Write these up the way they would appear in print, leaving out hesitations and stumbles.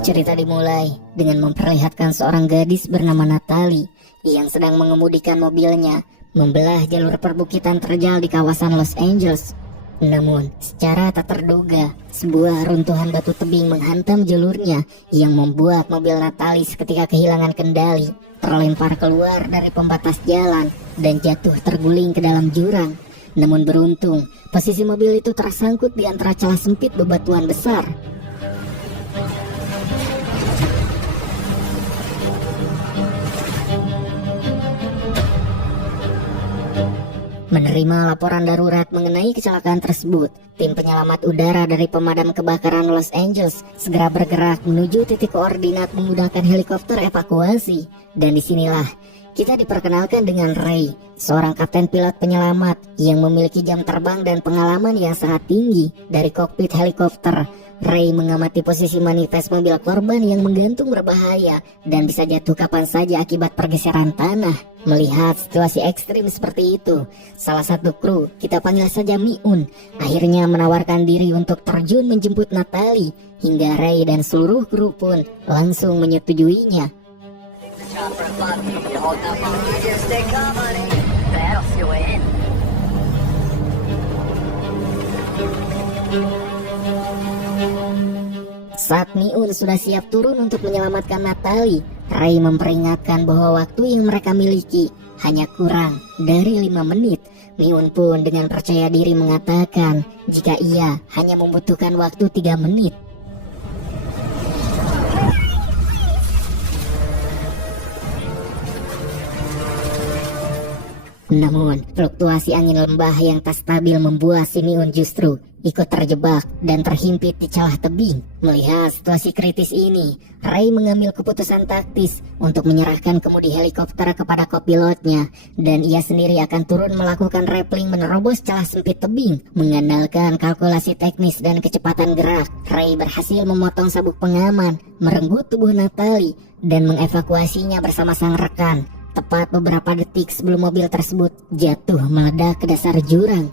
Cerita dimulai dengan memperlihatkan seorang gadis bernama Natalie yang sedang mengemudikan mobilnya membelah jalur perbukitan terjal di kawasan Los Angeles. Namun, secara tak terduga, sebuah runtuhan batu tebing menghantam jalurnya yang membuat mobil Natalie seketika kehilangan kendali, terlempar keluar dari pembatas jalan dan jatuh terguling ke dalam jurang. Namun beruntung, posisi mobil itu tersangkut di antara celah sempit bebatuan besar. Menerima laporan darurat mengenai kecelakaan tersebut, tim penyelamat udara dari pemadam kebakaran Los Angeles segera bergerak menuju titik koordinat menggunakan helikopter evakuasi. Dan disinilah kita diperkenalkan dengan Ray, seorang kapten pilot penyelamat yang memiliki jam terbang dan pengalaman yang sangat tinggi. Dari kokpit helikopter, Ray mengamati posisi manifest mobil korban yang menggantung berbahaya dan bisa jatuh kapan saja akibat pergeseran tanah. Melihat situasi ekstrim seperti itu, salah satu kru, kita panggil saja Mi-un, akhirnya menawarkan diri untuk terjun menjemput Natalie, hingga Ray dan seluruh kru pun langsung menyetujuinya. Saat Mi-un sudah siap turun untuk menyelamatkan Natalie, Ray memperingatkan bahwa waktu yang mereka miliki hanya kurang dari 5 menit. Mi-un pun dengan percaya diri mengatakan jika ia hanya membutuhkan waktu 3 menit. Namun, fluktuasi angin lembah yang tak stabil membuat si Mi-un justru ikut terjebak dan terhimpit di celah tebing. Melihat situasi kritis ini, Ray mengambil keputusan taktis untuk menyerahkan kemudi helikopter kepada kopilotnya, dan ia sendiri akan turun melakukan rappelling menerobos celah sempit tebing. Mengandalkan kalkulasi teknis dan kecepatan gerak, Ray berhasil memotong sabuk pengaman, merenggut tubuh Natalie, dan mengevakuasinya bersama sang rekan. Tepat beberapa detik sebelum mobil tersebut jatuh meledak ke dasar jurang.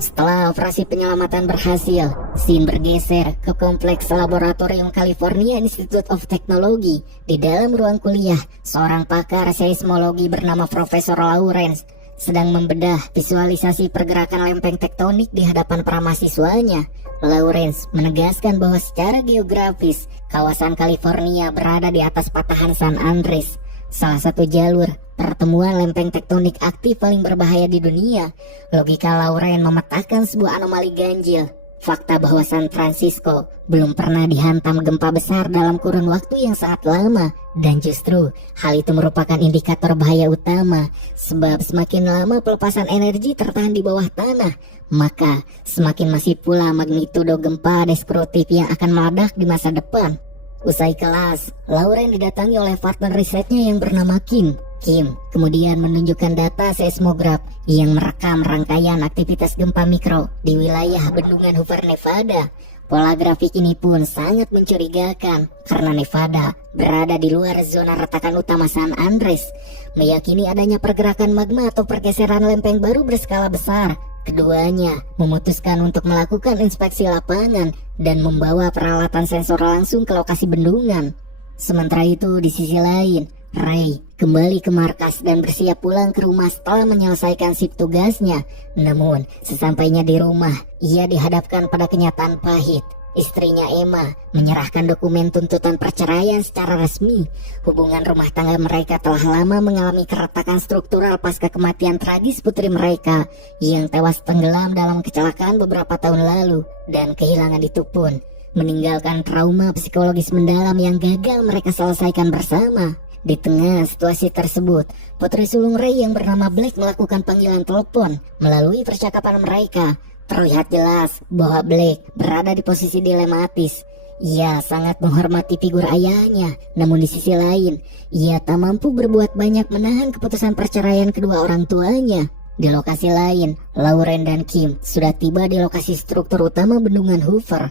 Setelah operasi penyelamatan berhasil, scene bergeser ke kompleks laboratorium California Institute of Technology. Di dalam ruang kuliah, seorang pakar seismologi bernama Profesor Lawrence sedang membedah visualisasi pergerakan lempeng tektonik di hadapan para mahasiswanya. Lawrence menegaskan bahwa secara geografis, kawasan California berada di atas patahan San Andreas, salah satu jalur pertemuan lempeng tektonik aktif paling berbahaya di dunia. Logika Lawrence memetakan sebuah anomali ganjil. Fakta bahwa San Francisco belum pernah dihantam gempa besar dalam kurun waktu yang sangat lama. Dan justru hal itu merupakan indikator bahaya utama. Sebab semakin lama pelepasan energi tertahan di bawah tanah, maka semakin masif pula magnitudo gempa destruktif yang akan meledak di masa depan. Usai kelas, Lauren didatangi oleh partner risetnya yang bernama Kim. Kim kemudian menunjukkan data seismograf yang merekam rangkaian aktivitas gempa mikro di wilayah bendungan Hoover, Nevada. Pola grafik ini pun sangat mencurigakan karena Nevada berada di luar zona retakan utama San Andreas, meyakini adanya pergerakan magma atau pergeseran lempeng baru berskala besar. Keduanya memutuskan untuk melakukan inspeksi lapangan dan membawa peralatan sensor langsung ke lokasi bendungan. Sementara itu di sisi lain, Ray kembali ke markas dan bersiap pulang ke rumah setelah menyelesaikan shift tugasnya. Namun, sesampainya di rumah, ia dihadapkan pada kenyataan pahit. Istrinya Emma menyerahkan dokumen tuntutan perceraian secara resmi. Hubungan rumah tangga mereka telah lama mengalami keretakan struktural pasca kematian tragis putri mereka yang tewas tenggelam dalam kecelakaan beberapa tahun lalu. Dan kehilangan itu pun meninggalkan trauma psikologis mendalam yang gagal mereka selesaikan bersama. Di tengah situasi tersebut, putri sulung Ray yang bernama Blake melakukan panggilan telepon. Melalui percakapan mereka, terlihat jelas bahwa Blake berada di posisi dilematis. Ia sangat menghormati figur ayahnya, namun di sisi lain, ia tak mampu berbuat banyak menahan keputusan perceraian kedua orang tuanya. Di lokasi lain, Lauren dan Kim sudah tiba di lokasi struktur utama bendungan Hoover.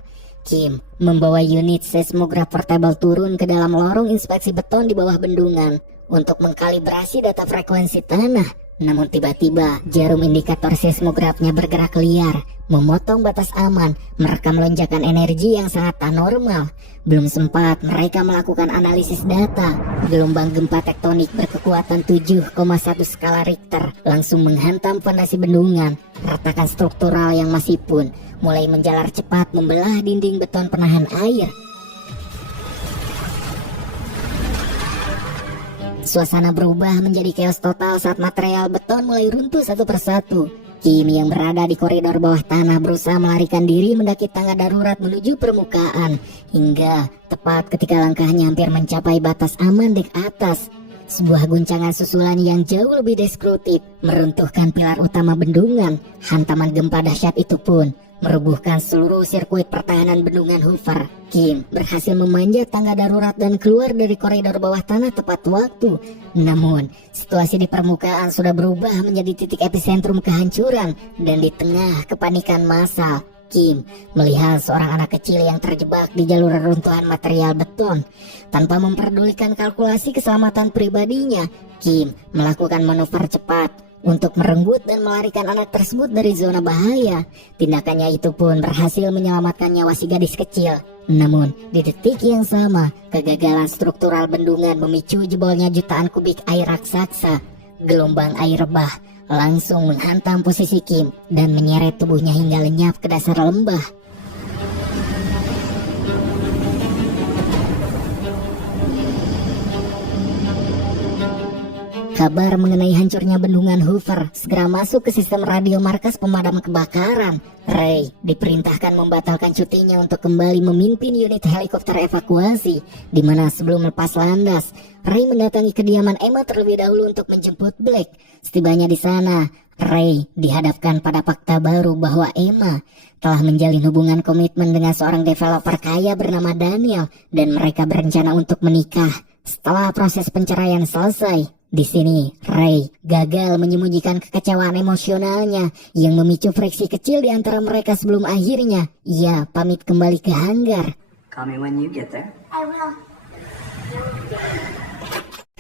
Kim membawa unit seismograf portable turun ke dalam lorong inspeksi beton di bawah bendungan untuk mengkalibrasi data frekuensi tanah. Namun tiba-tiba jarum indikator seismografnya bergerak liar, memotong batas aman, merekam lonjakan energi yang sangat tak normal. Belum sempat mereka melakukan analisis data, gelombang gempa tektonik berkekuatan 7,1 skala Richter langsung menghantam fondasi bendungan. Retakan struktural yang masih pun mulai menjalar cepat membelah dinding beton penahan air. Suasana berubah menjadi chaos total saat material beton mulai runtuh satu persatu. Kim yang berada di koridor bawah tanah berusaha melarikan diri mendaki tangga darurat menuju permukaan. Hingga tepat ketika langkahnya hampir mencapai batas aman dek atas, sebuah guncangan susulan yang jauh lebih destruktif meruntuhkan pilar utama bendungan. Hantaman gempa dahsyat itu pun merubuhkan seluruh sirkuit pertahanan bendungan Hoover. Kim berhasil memanjat tangga darurat dan keluar dari koridor bawah tanah tepat waktu. Namun, situasi di permukaan sudah berubah menjadi titik epicentrum kehancuran, dan di tengah kepanikan massal, Kim melihat seorang anak kecil yang terjebak di jalur reruntuhan material beton. Tanpa memperdulikan kalkulasi keselamatan pribadinya, Kim melakukan manuver cepat untuk merenggut dan melarikan anak tersebut dari zona bahaya. Tindakannya itu pun berhasil menyelamatkan nyawa si gadis kecil. Namun, di detik yang sama, kegagalan struktural bendungan memicu jebolnya jutaan kubik air raksasa. Gelombang air bah langsung menghantam posisi Kim dan menyeret tubuhnya hingga lenyap ke dasar lembah. Kabar mengenai hancurnya bendungan Hoover segera masuk ke sistem radio markas pemadam kebakaran. Ray diperintahkan membatalkan cutinya untuk kembali memimpin unit helikopter evakuasi, di mana sebelum lepas landas, Ray mendatangi kediaman Emma terlebih dahulu untuk menjemput Black. Setibanya di sana, Ray dihadapkan pada fakta baru bahwa Emma telah menjalin hubungan komitmen dengan seorang developer kaya bernama Daniel, dan mereka berencana untuk menikah setelah proses perceraian selesai. Di sini, Ray gagal menyembunyikan kekecewaan emosionalnya yang memicu friksi kecil di antara mereka sebelum akhirnya ia pamit kembali ke hanggar. Call me when you get there. I will.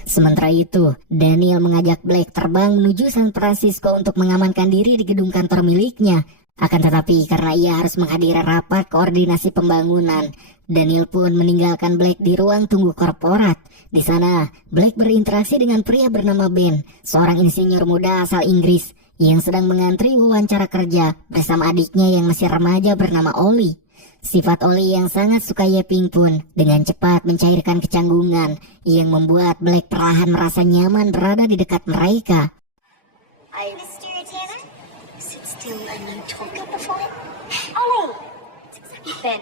Sementara itu, Daniel mengajak Black terbang menuju San Francisco untuk mengamankan diri di gedung kantor miliknya. Akan tetapi karena ia harus menghadiri rapat koordinasi pembangunan, Daniel pun meninggalkan Black di ruang tunggu korporat. Di sana, Black berinteraksi dengan pria bernama Ben, seorang insinyur muda asal Inggris yang sedang mengantri wawancara kerja bersama adiknya yang masih remaja bernama Ollie. Sifat Ollie yang sangat suka yeping pun dengan cepat mencairkan kecanggungan yang membuat Black perlahan merasa nyaman berada di dekat mereka. Mr. Tanner? Sit still and you talk before. Ollie! It's exactly Ben.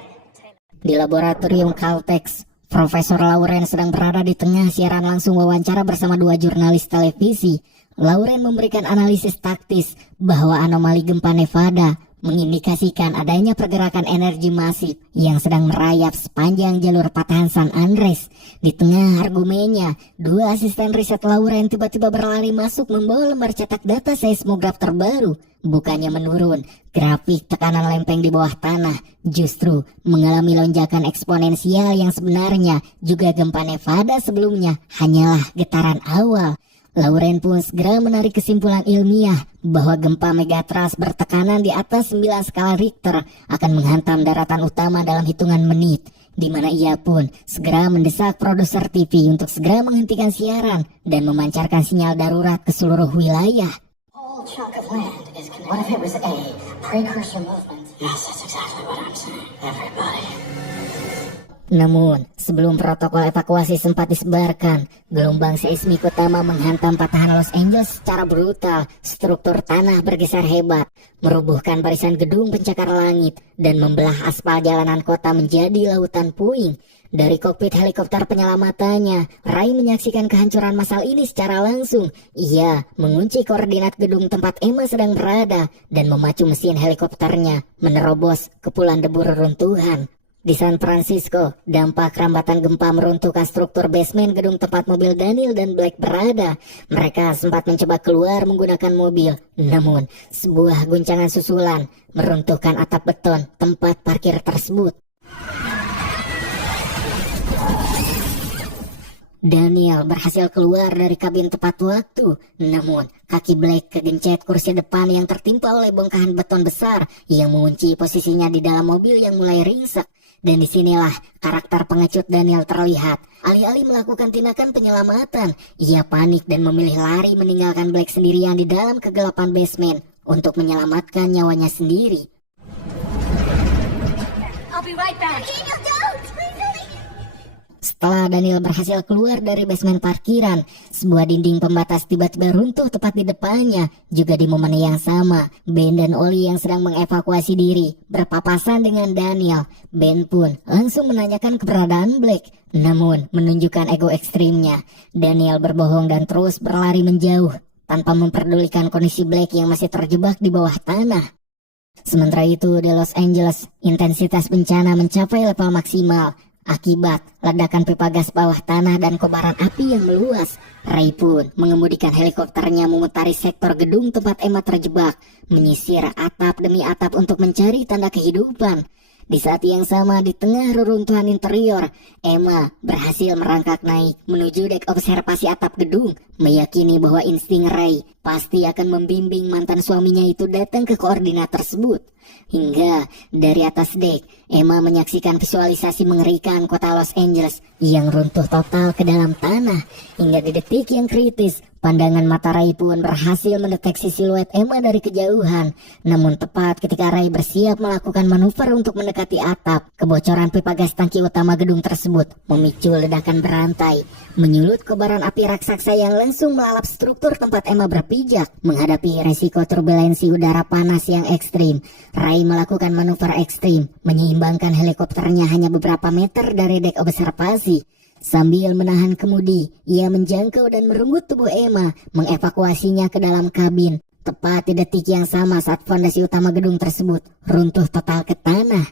Di laboratorium Caltex, Profesor Lauren sedang berada di tengah siaran langsung wawancara bersama dua jurnalis televisi. Lauren memberikan analisis taktis bahwa anomali gempa Nevada mengindikasikan adanya pergerakan energi masif yang sedang merayap sepanjang jalur patahan San Andreas. Di tengah argumennya, dua asisten riset Lauren tiba-tiba berlari masuk membawa lembar cetak data seismograf terbaru. Bukannya menurun, grafik tekanan lempeng di bawah tanah justru mengalami lonjakan eksponensial yang sebenarnya juga gempa Nevada sebelumnya hanyalah getaran awal. Lauren pun segera menarik kesimpulan ilmiah bahwa gempa megatrust bertekanan di atas 9 skala Richter akan menghantam daratan utama dalam hitungan menit, di mana ia pun segera mendesak produser TV untuk segera menghentikan siaran dan memancarkan sinyal darurat ke seluruh wilayah. Chunk of land is what if it was a precursor movement? Yes, that's exactly what I'm saying. Everybody. Namun, sebelum protokol evakuasi sempat disebarkan, gelombang seismik utama menghantam patahan Los Angeles secara brutal. Struktur tanah bergeser hebat, merubuhkan barisan gedung pencakar langit, dan membelah aspal jalanan kota menjadi lautan puing. Dari kokpit helikopter penyelamatannya, Ray menyaksikan kehancuran massal ini secara langsung. Ia mengunci koordinat gedung tempat Emma sedang berada dan memacu mesin helikopternya menerobos kepulan debu reruntuhan. Di San Francisco, dampak rambatan gempa meruntuhkan struktur basement gedung tempat mobil Daniel dan Black berada. Mereka sempat mencoba keluar menggunakan mobil, namun sebuah guncangan susulan meruntuhkan atap beton tempat parkir tersebut. Daniel berhasil keluar dari kabin tepat waktu. Namun, kaki Blake kegencet kursi depan yang tertimpa oleh bongkahan beton besar yang mengunci posisinya di dalam mobil yang mulai ringsek. Dan disinilah karakter pengecut Daniel terlihat. Alih-alih melakukan tindakan penyelamatan, ia panik dan memilih lari meninggalkan Blake sendirian di dalam kegelapan basement untuk menyelamatkan nyawanya sendiri. I'll be right back. Daniel, don't! Please don't leave. Setelah Daniel berhasil keluar dari basement parkiran, sebuah dinding pembatas tiba-tiba runtuh tepat di depannya. Juga di momen yang sama, Ben dan Oli yang sedang mengevakuasi diri berpapasan dengan Daniel. Ben pun langsung menanyakan keberadaan Blake, namun menunjukkan ego ekstrimnya. Daniel berbohong dan terus berlari menjauh tanpa memperdulikan kondisi Blake yang masih terjebak di bawah tanah. Sementara itu di Los Angeles, intensitas bencana mencapai level maksimal akibat ledakan pipa gas bawah tanah dan kobaran api yang meluas. Ray pun mengemudikan helikopternya memutari sektor gedung tempat Emma terjebak, menyisir atap demi atap untuk mencari tanda kehidupan. Di saat yang sama di tengah reruntuhan interior, Emma berhasil merangkak naik menuju dek observasi atap gedung, meyakini bahwa insting Ray pasti akan membimbing mantan suaminya itu datang ke koordinat tersebut. Hingga dari atas dek, Emma menyaksikan visualisasi mengerikan kota Los Angeles yang runtuh total ke dalam tanah. Hingga di detik yang kritis, pandangan mata Ray pun berhasil mendeteksi siluet Emma dari kejauhan. Namun tepat ketika Ray bersiap melakukan manuver untuk mendekati atap, kebocoran pipa gas tangki utama gedung tersebut memicu ledakan berantai, menyulut kobaran api raksasa yang langsung melalap struktur tempat Emma berpijak. Menghadapi resiko turbulensi udara panas yang ekstrim, Ray melakukan manuver ekstrim, menyeimbangkan helikopternya hanya beberapa meter dari dek observasi. Sambil menahan kemudi, ia menjangkau dan merenggut tubuh Emma, mengevakuasinya ke dalam kabin. Tepat di detik yang sama saat fondasi utama gedung tersebut runtuh total ke tanah.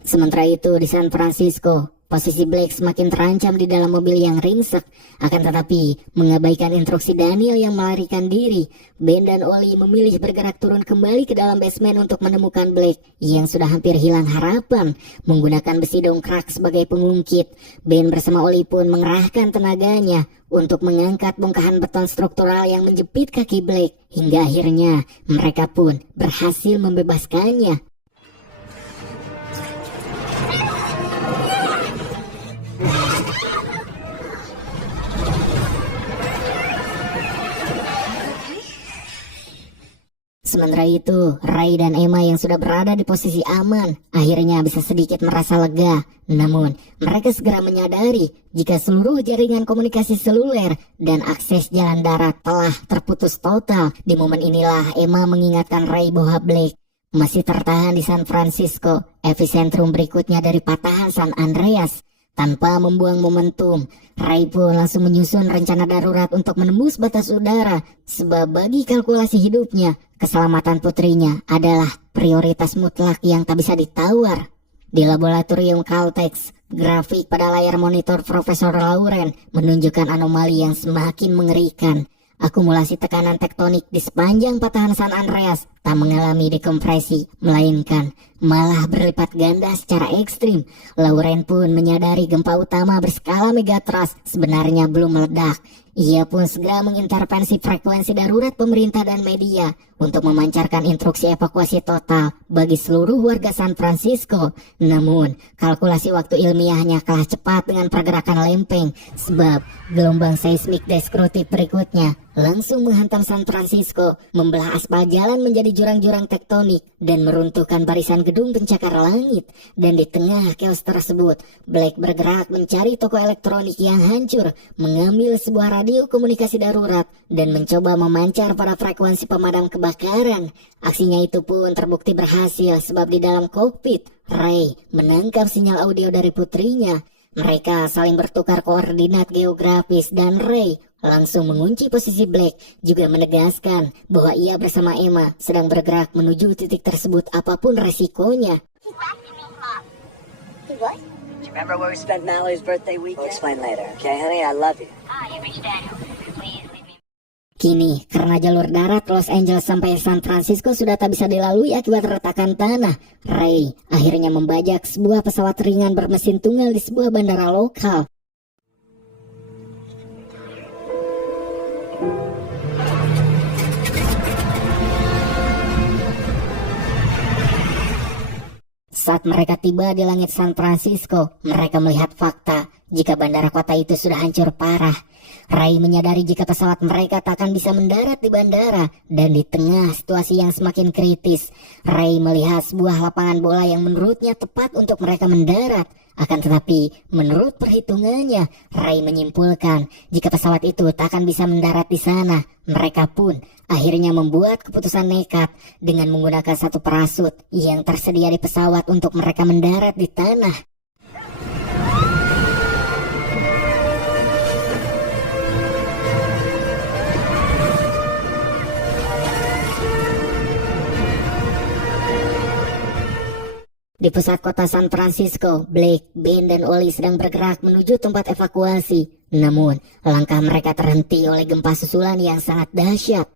Sementara itu di San Francisco, posisi Blake semakin terancam di dalam mobil yang ringsek. Akan tetapi, mengabaikan instruksi Daniel yang melarikan diri, Ben dan Oli memilih bergerak turun kembali ke dalam basement untuk menemukan Blake yang sudah hampir hilang harapan. Menggunakan besi dongkrak sebagai pengungkit, Ben bersama Oli pun mengerahkan tenaganya untuk mengangkat bongkahan beton struktural yang menjepit kaki Blake. Hingga akhirnya, mereka pun berhasil membebaskannya. Sementara itu, Ray dan Emma yang sudah berada di posisi aman akhirnya bisa sedikit merasa lega. Namun, mereka segera menyadari jika seluruh jaringan komunikasi seluler dan akses jalan darat telah terputus total. Di momen inilah Emma mengingatkan Ray bahwa Blake masih tertahan di San Francisco, epicentrum berikutnya dari patahan San Andreas. Tanpa membuang momentum, Ray pun langsung menyusun rencana darurat untuk menembus batas udara, sebab bagi kalkulasi hidupnya, keselamatan putrinya adalah prioritas mutlak yang tak bisa ditawar. Di laboratorium Caltex, grafik pada layar monitor Profesor Lauren menunjukkan anomali yang semakin mengerikan. Akumulasi tekanan tektonik di sepanjang patahan San Andreas tak mengalami dekompresi, melainkan malah berlipat ganda secara ekstrim. Lauren pun menyadari gempa utama berskala megatrust sebenarnya belum meledak. Ia pun segera mengintervensi frekuensi darurat pemerintah dan media untuk memancarkan instruksi evakuasi total bagi seluruh warga San Francisco. Namun, kalkulasi waktu ilmiahnya kalah cepat dengan pergerakan lempeng, sebab gelombang seismik destruktif berikutnya langsung menghantam San Francisco, membelah aspal jalan menjadi jurang-jurang tektonik dan meruntuhkan barisan gedung pencakar langit. Dan di tengah chaos tersebut, Blake bergerak mencari toko elektronik yang hancur, mengambil sebuah radio komunikasi darurat dan mencoba memancar pada frekuensi pemadam kebakaran. Aksinya itu pun terbukti berhasil sebab di dalam kokpit, Ray menangkap sinyal audio dari putrinya. Mereka saling bertukar koordinat geografis dan Ray langsung mengunci posisi Blake, juga menegaskan bahwa ia bersama Emma sedang bergerak menuju titik tersebut apapun resikonya. He's asking me, Mom. He what? Do you remember where we spent Mallory's birthday weekend? We'll explain later, okay, honey? I love you. Ah, you reached Daniel. Please leave me. Kini, karena jalur darat Los Angeles sampai San Francisco sudah tak bisa dilalui akibat retakan tanah, Ray akhirnya membajak sebuah pesawat ringan bermesin tunggal di sebuah bandara lokal. Saat mereka tiba di langit San Francisco, mereka melihat fakta jika bandara kota itu sudah hancur parah. Ray menyadari jika pesawat mereka tak akan bisa mendarat di bandara, dan di tengah situasi yang semakin kritis, Ray melihat sebuah lapangan bola yang menurutnya tepat untuk mereka mendarat. Akan tetapi, menurut perhitungannya, Ray menyimpulkan jika pesawat itu tak akan bisa mendarat di sana. Mereka pun akhirnya membuat keputusan nekat dengan menggunakan satu parasut yang tersedia di pesawat untuk mereka mendarat di tanah. Di pusat kota San Francisco, Blake, Ben, dan Ollie sedang bergerak menuju tempat evakuasi. Namun, langkah mereka terhenti oleh gempa susulan yang sangat dahsyat.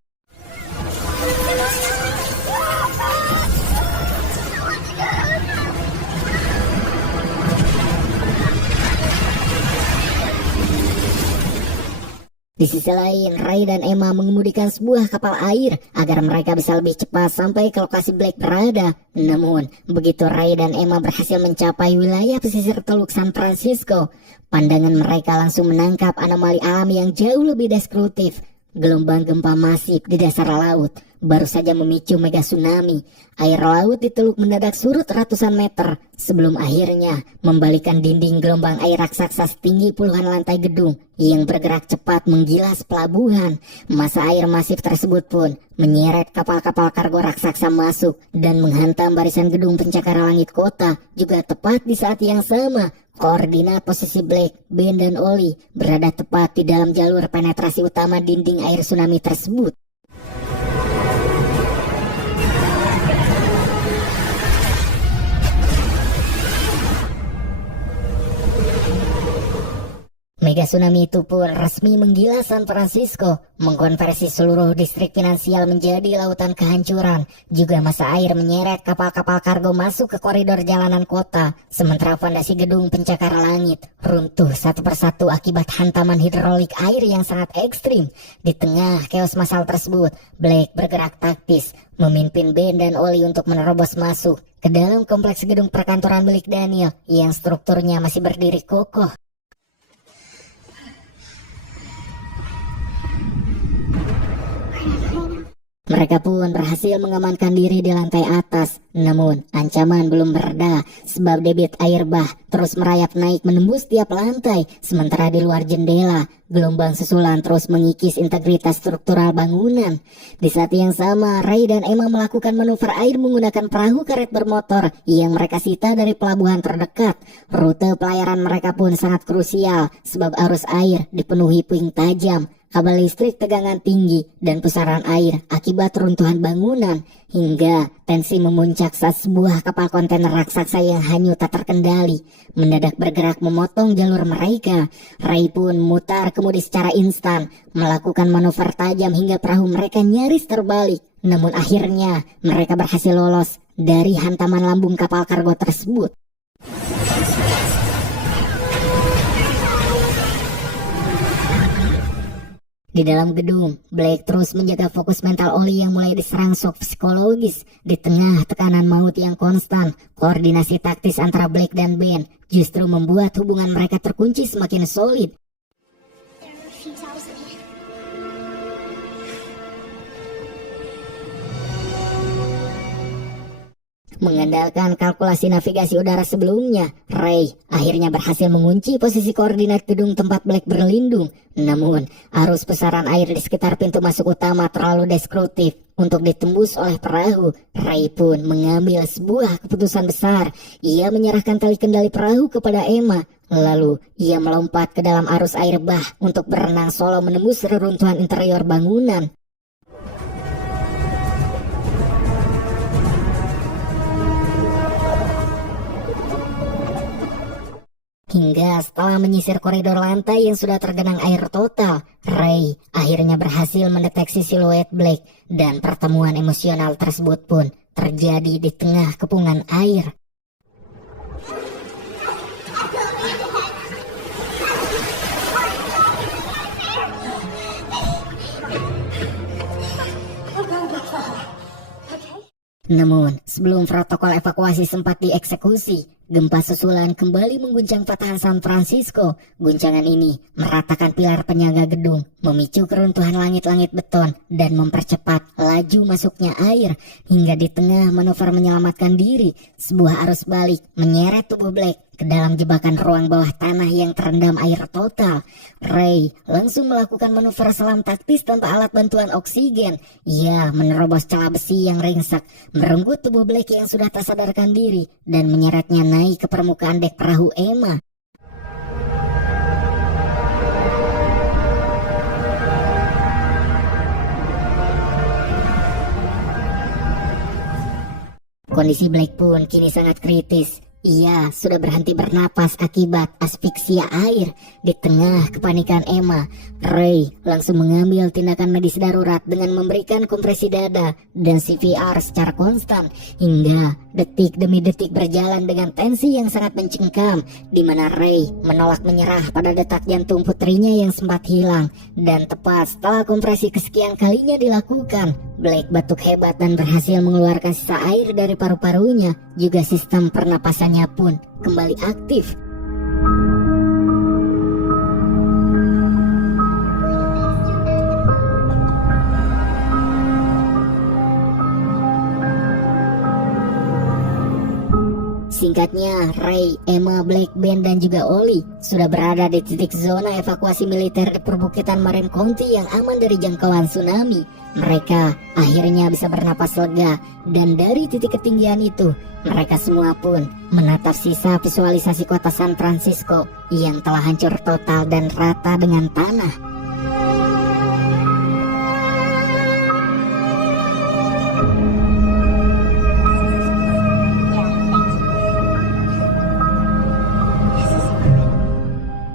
Di sisi lain, Ray dan Emma mengemudikan sebuah kapal air agar mereka bisa lebih cepat sampai ke lokasi Blake berada. Namun, begitu Ray dan Emma berhasil mencapai wilayah pesisir Teluk San Francisco, pandangan mereka langsung menangkap anomali alam yang jauh lebih deskriptif. Gelombang gempa masif di dasar laut baru saja memicu mega tsunami. Air laut di teluk mendadak surut ratusan meter sebelum akhirnya membalikan dinding gelombang air raksasa setinggi puluhan lantai gedung yang bergerak cepat menggilas pelabuhan. Masa air masif tersebut pun menyeret kapal-kapal kargo raksasa masuk dan menghantam barisan gedung pencakar langit kota. Juga tepat di saat yang sama, koordinat posisi Blake, Ben, dan Ollie berada tepat di dalam jalur penetrasi utama dinding air tsunami tersebut. Mega tsunami itu pun resmi menggila San Francisco, mengkonversi seluruh distrik finansial menjadi lautan kehancuran. Juga masa air menyeret kapal-kapal kargo masuk ke koridor jalanan kota, sementara fondasi gedung pencakar langit runtuh satu persatu akibat hantaman hidrolik air yang sangat ekstrim. Di tengah chaos massal tersebut, Blake bergerak taktis, memimpin Ben dan Ollie untuk menerobos masuk ke dalam kompleks gedung perkantoran milik Daniel yang strukturnya masih berdiri kokoh. Mereka pun berhasil mengamankan diri di lantai atas. Namun, ancaman belum mereda sebab debit air bah terus merayap naik menembus tiap lantai. Sementara di luar jendela, gelombang susulan terus mengikis integritas struktural bangunan. Di saat yang sama, Ray dan Emma melakukan manuver air menggunakan perahu karet bermotor yang mereka sita dari pelabuhan terdekat. Rute pelayaran mereka pun sangat krusial sebab arus air dipenuhi puing tajam, kabel listrik tegangan tinggi, dan pusaran air akibat runtuhan bangunan. Hingga tensi memuncak saat sebuah kapal kontainer raksasa yang hanyut tak terkendali mendadak bergerak memotong jalur mereka. Ray pun mutar kemudi secara instan, melakukan manuver tajam hingga perahu mereka nyaris terbalik. Namun akhirnya mereka berhasil lolos dari hantaman lambung kapal kargo tersebut. Di dalam gedung, Blake terus menjaga fokus mental Ollie yang mulai diserang shock psikologis. Di tengah tekanan maut yang konstan, koordinasi taktis antara Blake dan Ben justru membuat hubungan mereka terkunci semakin solid. There are a few thousand. Mengandalkan kalkulasi navigasi udara sebelumnya, Ray akhirnya berhasil mengunci posisi koordinat gedung tempat Blake berlindung. Namun, arus pusaran air di sekitar pintu masuk utama terlalu destruktif untuk ditembus oleh perahu. Ray pun mengambil sebuah keputusan besar. Ia menyerahkan tali kendali perahu kepada Emma. Lalu, ia melompat ke dalam arus air bah untuk berenang solo menembus reruntuhan interior bangunan. Hingga setelah menyisir koridor lantai yang sudah tergenang air total, Ray akhirnya berhasil mendeteksi siluet Blake dan pertemuan emosional tersebut pun terjadi di tengah kepungan air. Namun, sebelum protokol evakuasi sempat dieksekusi, gempa susulan kembali mengguncang patahan San Francisco. Guncangan ini meratakan pilar penyaga gedung, memicu keruntuhan langit-langit beton, dan mempercepat laju masuknya air. Hingga di tengah manuver menyelamatkan diri, sebuah arus balik menyeret tubuh Blake ke dalam jebakan ruang bawah tanah yang terendam air total. Ray langsung melakukan manuver selam taktis tanpa alat bantuan oksigen. Ia menerobos celah besi yang ringsek, merenggut tubuh Blake yang sudah tak sadarkan diri, dan menyeretnya naik ke permukaan dek perahu Emma. Kondisi Blake pun kini sangat kritis. Ia sudah berhenti bernapas akibat asfiksia air. Di tengah kepanikan Emma, Ray langsung mengambil tindakan medis darurat dengan memberikan kompresi dada dan CPR secara konstan. Hingga detik demi detik berjalan dengan tensi yang sangat mencengkam, di mana Ray menolak menyerah pada detak jantung putrinya yang sempat hilang. Dan tepat setelah kompresi kesekian kalinya dilakukan, Blake batuk hebat dan berhasil mengeluarkan sisa air dari paru-parunya. Juga sistem pernapasannya pun kembali aktif. Singkatnya, Ray, Emma, Blake, Ben, dan juga Ollie sudah berada di titik zona evakuasi militer di perbukitan Marin County yang aman dari jangkauan tsunami. Mereka akhirnya bisa bernapas lega, dan dari titik ketinggian itu, mereka semua pun menatap sisa visualisasi kota San Francisco yang telah hancur total dan rata dengan tanah.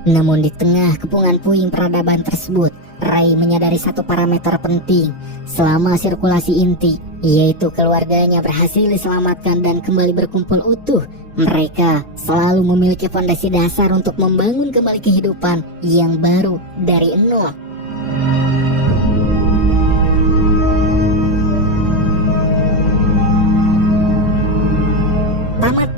Namun di tengah kepungan puing peradaban tersebut, Ray menyadari satu parameter penting selama sirkulasi inti, yaitu keluarganya berhasil diselamatkan dan kembali berkumpul utuh. Mereka selalu memiliki fondasi dasar untuk membangun kembali kehidupan yang baru dari nol. Tamat